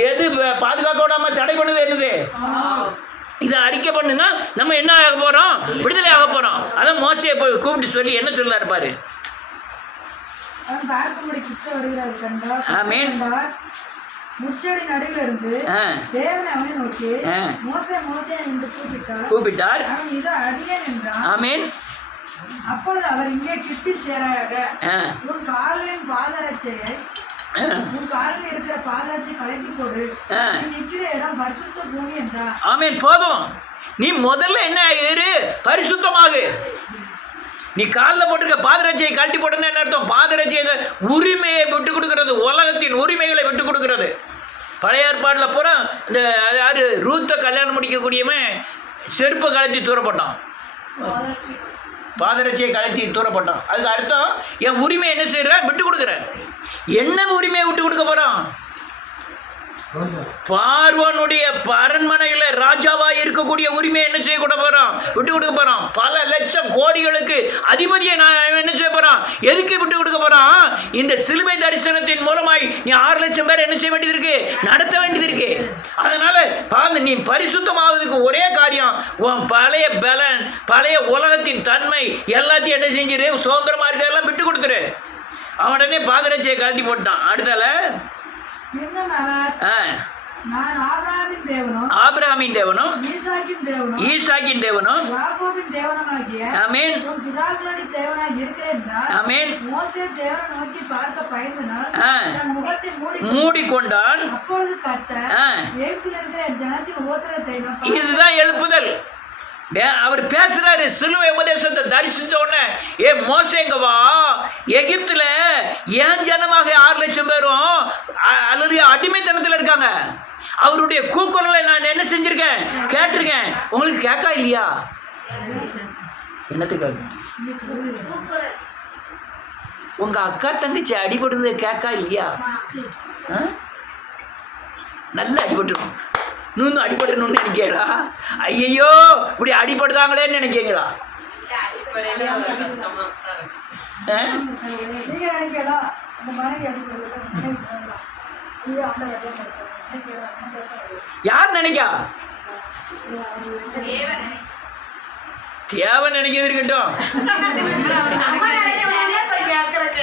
எது பாதுகாக்க விடாம தடை பண்ணுது? என்னது? இதை அறிக்கை பண்ணுங்க. நம்ம என்ன ஆக போகிறோம்? விடுதலை ஆக போகிறோம். அதான் மோசையை போய் கூப்பிட்டு சொல்லி என்ன சொல்ல இருப்பாரு? முச்செடி நடுவில் இருந்து தேவன் அவனை நோக்கி மோசே மோசே என்று கூப்பிட்டார். அவன் இதோ அடியேன் என்றான். ஆமென். அப்பொழுது அவர் இங்கே கிட்டி சேராக உன் காலின் பாதரட்சையை, உன் காலில் இருக்கிற பாதரட்சை கலட்டி போடு, நீ நிற்கிற இடம் பரிசுத்த பூமி என்றார். ஆமென். போதும். நீ முதல்ல என்ன ஆயிரு? பரிசுத்தமாகு. நீ காலில் போட்டிருக்க பாதரட்சியை கழட்டி போட்டேன்னு என்ன அர்த்தம்? பாதரட்சியை உரிமையை விட்டு கொடுக்கறது, உலகத்தின் உரிமைகளை விட்டு கொடுக்கறது. பழைய ஏற்பாட்டில் பூரா இந்த யார் ரூத்தை கல்யாணம் முடிக்கக்கூடியவன் செருப்பை கழட்டி தூரப்பட்டான், பாதரட்சியை கழட்டி தூரப்பட்டான். அதுக்கு அர்த்தம் என் உரிமை என்ன செய்கிற? விட்டு கொடுக்குறேன். என்ன உரிமையை விட்டு கொடுக்க போகிறான்? பார்வோனுடைய அரண்மனையில் ராஜாவாக இருக்கக்கூடிய உரிமையை என்ன செய்ய கூட போகிறான்? விட்டு கொடுக்க போகிறான். பல லட்சம் கோடிகளுக்கு அதிபதியை நான் என்ன செய்ய போகிறான்? எதுக்கு விட்டு கொடுக்க போகிறான்? இந்த சிலுவை தரிசனத்தின் மூலமாய் நீ 6 லட்சம் பேர் என்ன செய்ய வேண்டியது இருக்கு? நடத்த வேண்டியது இருக்கு. அதனால நீ பரிசுத்தமாவதுக்கு ஒரே காரியம், உன் பழைய பலன், பழைய உலகத்தின் தன்மை எல்லாத்தையும் என்ன செஞ்சிரு? சுதந்திரமா இருக்கிறதெல்லாம் விட்டு கொடுத்துரு. அவனே பாதரட்சியை கழட்டி போட்டான். அடுத்தால ஆபிரகாமின் தேவனும் ஈசாக்கின் தேவனும் ஆமென் ஆமென் மூடிக்கொண்டான். இதுதான் எழுப்புதல். அவர் பேசுறாரு. சிலுவை உபதேசத்தை தரிசித்த உடனே மோசேங்க வா, எகிப்துல ஏன் ஜனமாக 6 லட்சம் பேரும் அல்லது அடிமைத்தனத்தில் இருக்காங்க. அவருடைய கூக்குரலை நான் என்ன செஞ்சிருக்கேன்? கேட்டிருக்கேன். உங்களுக்கு கேட்கா இல்லையா? என்னத்துக்காக? உங்க அக்கா தங்கச்சி அடிபடுறது கேட்கா இல்லையா? நல்லா அடிபட்டுரும். இன்னும் அடிபடணும்னு நினைக்கிறா? ஐயோ இப்படி அடிபடுதாங்களேன்னு நினைக்கிறீங்களா? யார் நினைக்கா? தேவன் நினைக்கிறது இருக்கட்டும்.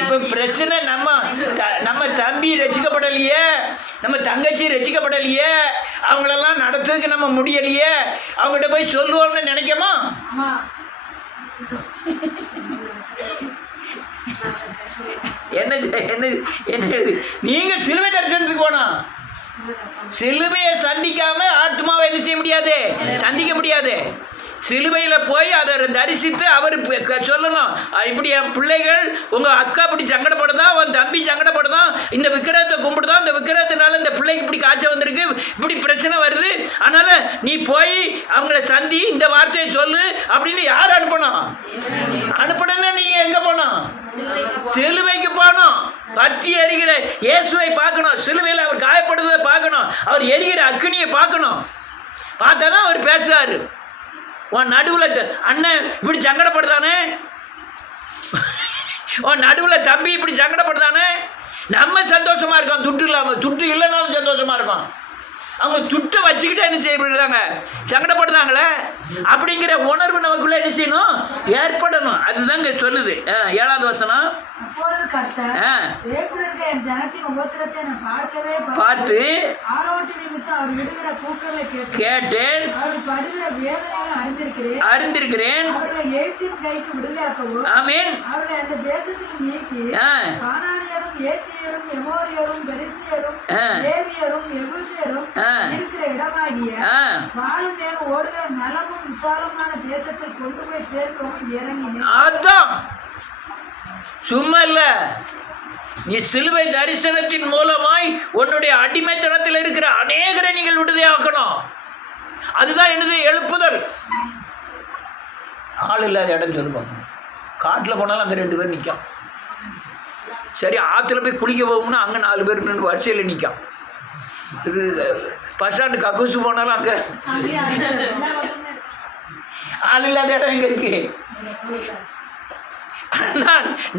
இப்போ பிரச்சனை நம்ம தம்பி ரசிக்கப்படலையே, நம்ம தங்கச்சி ரசிக்கப்படலையே, அவங்களெல்லாம் நடத்துறதுக்கு நம்ம முடியலையே, அவங்ககிட்ட போய் சொல்லுவோம்னு நினைக்கமா? என்ன நீங்க சிலுவை தரிசனத்துக்கு போனோம். சிலுவையை சந்திக்காம ஆத்மாவை என்ன செய்ய முடியாது? சந்திக்க முடியாது. சிலுவையில் போய் அதை தரிசித்து அவர் சொல்லணும், இப்படி என் பிள்ளைகள், உங்கள் அக்கா இப்படி சங்கடப்படுதா, உன் தம்பி சங்கடப்படுதா, இந்த விக்கிரகத்தை கும்பிடுதா, இந்த விக்கிரகத்தினால இந்த பிள்ளைக்கு இப்படி காய்ச்சல் வந்திருக்கு, இப்படி பிரச்சனை வருது, அதனால் நீ போய் அவங்கள சந்தி, இந்த வார்த்தையை சொல்லு அப்படின்னு யார் அனுப்பணும்? அனுப்பணும்னா நீங்கள் எங்கே போகணும்? சிலுவைக்கு போகணும். பற்றி எரிகிற இயேசுவை பார்க்கணும். சிலுவையில் அவர் காயப்படுவதை பார்க்கணும். அவர் எரிகிற அக்கினியை பார்க்கணும். பார்த்தா தான் அவர் பேசுகிறாரு. உன் நடுவில் அண்ணன் இப்படி சங்கடப்படுதானே, உன் நடுவில் தம்பி இப்படி சங்கடப்படுதானே, நம்ம சந்தோஷமாக இருக்கோம். துட்டு இல்லைனாலும் சந்தோஷமாக இருக்கும். அவங்க துட்டை வச்சுக்கிட்டே என்ன செய்யப்படுறாங்க? சங்கடப்படுதாங்களே. அப்படிங்கிற உணர்வு நமக்குள்ள என்ன செய்யணும்? ஏற்படணும். அதுதான் இங்கே சொல்லுது 7வது வசனம். பார்த்து கேட்டேன், அறிந்திருக்கிறேன். ஆமென். இருக்கிற இடமாகிய வாழும் தேவன் ஓடுகிற நலமும் விசாலமான தேசத்தில் கொண்டு போய் சேர்க்கவும் இறங்கினேன். அதான் சும்மா இல்ல, நீ சிலுவை தரிசனத்தின் மூலமாய் உன்னுடைய அடிமைத்தனத்தில் இருக்கிற அநேகரை நீங்கள் விடுதலையாக்கணும். அதுதான் என்னது எழுப்புதல். ஆள் இல்லாத இடம் சொல்லுவாங்க, காட்டில் போனாலும் அங்கே 2 பேர் நிற்கும். சரி, ஆற்றுல போய் குளிக்க போகும்னா அங்கே 4 பேர் நின்று வரிசையில் நிற்கும். பஸ் ஸ்டாண்டு கக்கூசு போனாலும் அங்கே ஆள் இல்லாத இடம் எங்கே இருக்கு?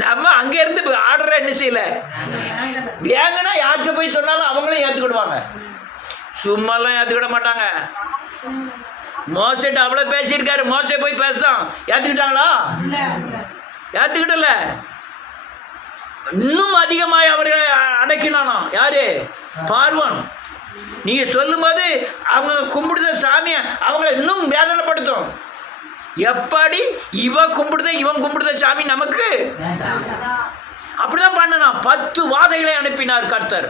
நம்ம அங்கேருந்து ஆர்டரை என்ன செய்யலை, வேங்கன்னா யார்கிட்ட போய் சொன்னாலும் அவங்களும் ஏற்றுக்கிடுவாங்க, சும்மாலாம் ஏற்றுக்கிட மாட்டாங்க. மோசைட்டு அவ்வளோ பேசியிருக்காரு, மோசை போய் பேசும், ஏற்றுக்கிட்டாங்களா? ஏற்றுக்கிட்டல. இன்னும் அதிகமாக அவர்களை அடக்கினானோ யாரு? பார்வோன். நீங்கள் சொல்லும்போது அவங்க கும்பிடுத சாமியை அவங்கள இன்னும் வேதனைப்படுத்தும். எப்படி இவன் கும்பிடுத சாமி நமக்கு அப்படிதான் பண்ணணும். 10 வாதைகளை அனுப்பினார் கர்த்தர்.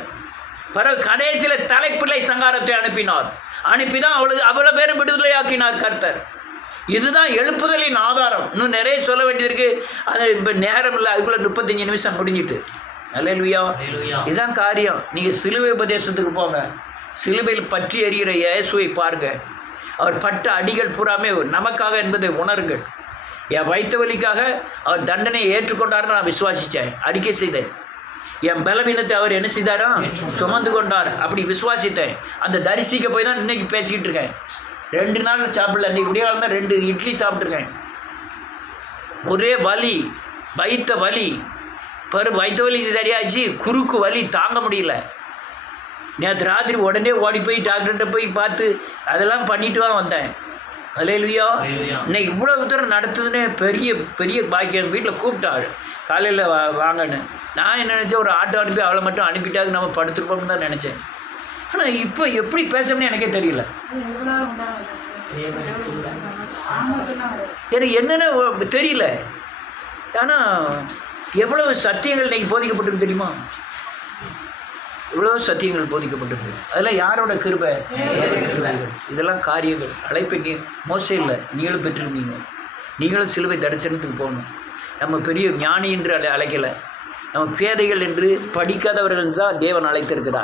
பிறகு கடைசியில் தலைப்பிள்ளை சங்காரத்தை அனுப்பிதான் அவ்வளோ பேரும் விடுதலையாக்கினார் கர்த்தர். இதுதான் எழுப்புதலின் ஆதாரம். இன்னும் நிறைய சொல்ல வேண்டியதுருக்கு, அது இப்போ நேரம் இல்லை, அதுக்குள்ளே 35 நிமிஷம் முடிஞ்சிட்டு. அல்லேலூயா. இதுதான் காரியம். நீங்கள் சிலுவை உபதேசத்துக்கு போங்க, சிலுவையில் பற்றி எறிகிற இயேசுவை பாருங்க. அவர் பட்ட அடிகள் பூராமே நமக்காக என்பதை உணருங்கள். என் வயிற்று வலிக்காக அவர் தண்டனையை ஏற்றுக்கொண்டார்னு நான் விசுவாசித்தேன், அறிக்கை செய்தேன். என் பலவீனத்தை அவர் என்ன செய்தாரோ சுமந்து கொண்டார், அப்படி விசுவாசித்தேன். அந்த தரிசிக்க போய் தான் இன்னைக்கு பேசிக்கிட்டு இருக்கேன். 2 நாள் சாப்பிடல, இன்னைக்கு விடியால் தான் 2 இட்லி சாப்பிட்ருக்கேன். ஒரே வலி, வயிற்று வலி சரியாச்சு, குறுக்கு வலி தாங்க முடியல. நேற்று ராத்திரி உடனே ஓடி போய் டாக்டர்கிட்ட போய் பார்த்து அதெல்லாம் பண்ணிட்டு தான் வந்தேன். அல்லேலூயா. இன்னைக்கு இவ்வளோ தூரம் நடத்துதுன்னே பெரிய பெரிய பாக்கியம். வீட்டில் கூப்பிட்டாள் காலையில் வாங்கன்னு. நான் என்ன நினச்சேன், ஒரு ஆட்டோ அனுப்பி அவளை மட்டும் அனுப்பிட்டாங்க, நம்ம படுத்துருப்போம்னு தான் நினச்சேன். ஆனால் இப்போ எப்படி பேசணும்னு எனக்கே தெரியல. எனக்கு என்னென்ன தெரியல. ஆனால் எவ்வளவு சத்தியங்கள் இன்னைக்கு போதிக்கப்பட்டிருக்கு தெரியுமா? இவ்வளோ சத்தியங்கள் போதிக்கப்பட்டிருக்கு. அதெல்லாம் யாரோட கிருபை? இதெல்லாம் காரியங்கள். அழைப்பை மோசே இல்லை, நீங்களும் பெற்றிருந்தீங்க. நீங்களும் சிலுவை தரிசனத்துக்கு போகணும். நம்ம பெரிய ஞானி என்று அழைக்கலை, நம்ம பேதைகள் என்று படிக்காதவர்கள் தான் தேவன் அழைத்திருக்கிறார்.